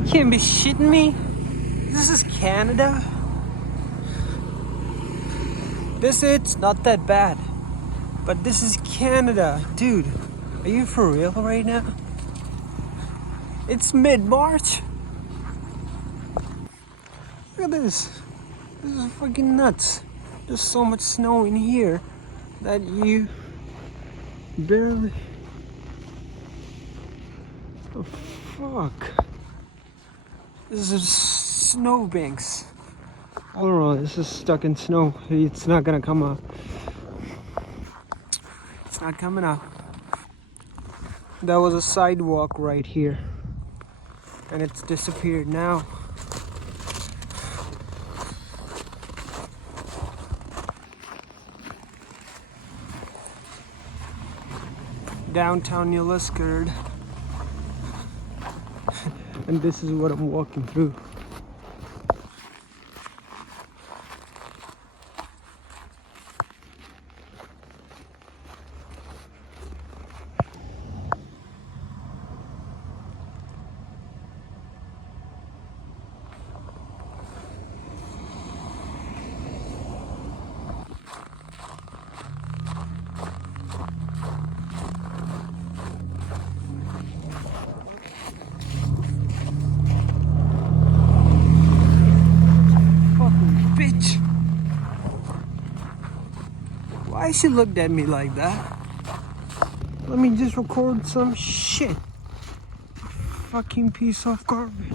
You can't be shitting me. This is Canada. It's not that bad. But this is Canada. Dude, are you for real right now? It's mid-March. Look at this. This is fucking nuts. There's so much snow in here that you barely... Oh, fuck. This is snowbanks. I don't know, this is stuck in snow. It's not gonna come out. It's not coming out. That was a sidewalk right here. And it's disappeared now. Downtown Liskeard. And this is what I'm walking through. Why she looked at me like that? Let me just record some shit. Fucking piece of garbage.